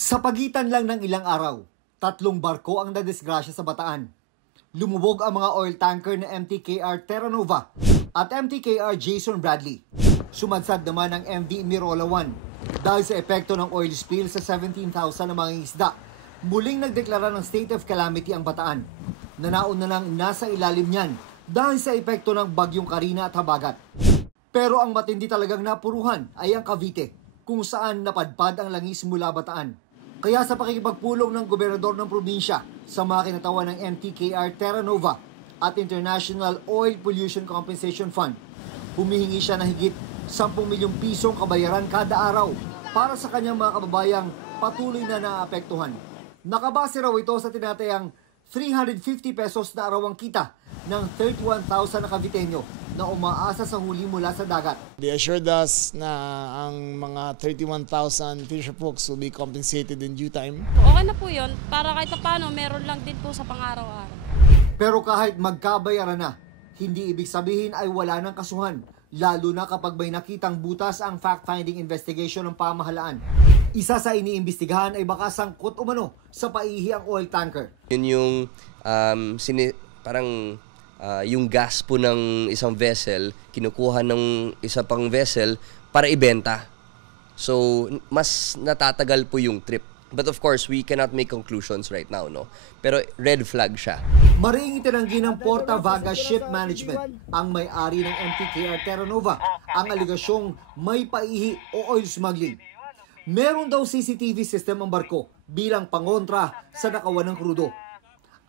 Sa pagitan lang ng ilang araw, 3 barko ang nadisgrasya sa Bataan. Lumubog ang mga oil tanker na MTKR Terra Nova at MTKR Jason Bradley. Sumadsad naman ang MV Mirola 1 dahil sa epekto ng oil spill sa 17,000 na mga isda. Muling nagdeklara ng state of calamity ang Bataan. Nanaon na lang nasa ilalim niyan dahil sa epekto ng bagyong Karina at Habagat. Pero ang matindi talagang napuruhan ay ang Cavite, kung saan napadpad ang langis mula Bataan. Kaya sa pakikipagpulong ng gobernador ng probinsya sa mga kinatawan ng MTKR Terra Nova at International Oil Pollution Compensation Fund, humihingi siya ng higit 10 milyong pisong kabayaran kada araw para sa kanyang mga kababayang patuloy na naapektuhan. Nakabase raw ito sa tinatayang 350 pesos na arawang kita ng 31,000 na Caviteño na umaasa sa huli mula sa dagat. They assured us na ang mga 31,000 fisher folks will be compensated in due time. Okay na po yun, para kahit paano meron lang din po sa pang-araw-araw. Pero kahit magkabayaran na, hindi ibig sabihin ay wala ng kasuhan, lalo na kapag may nakitang butas ang fact-finding investigation ng pamahalaan. Isa sa iniimbestigahan ay baka sangkot umano sa paihi ang oil tanker. Yun yung yung gas po ng isang vessel, kinukuha ng isa pang vessel para ibenta. So, mas natatagal po yung trip. But of course, we cannot make conclusions right now, no? Pero red flag siya. Maring itinanggi ng Porta Vaga Ship Management, ang may-ari ng MTKR Terra Nova, ang aligasyong may paihi o oil smuggling. Meron daw CCTV system ang barko bilang pangontra sa nakawan ng krudo.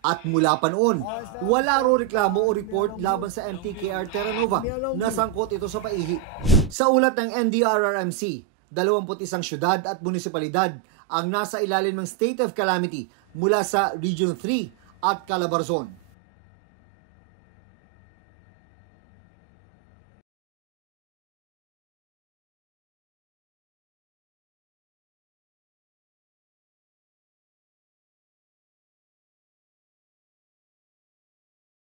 At mula pa noon, wala raw reklamo o report laban sa MTKR Terra Nova na sangkot ito sa paihi. Sa ulat ng NDRRMC, 21 syudad at munisipalidad ang nasa ilalim ng state of calamity mula sa Region 3 at Calabarzon.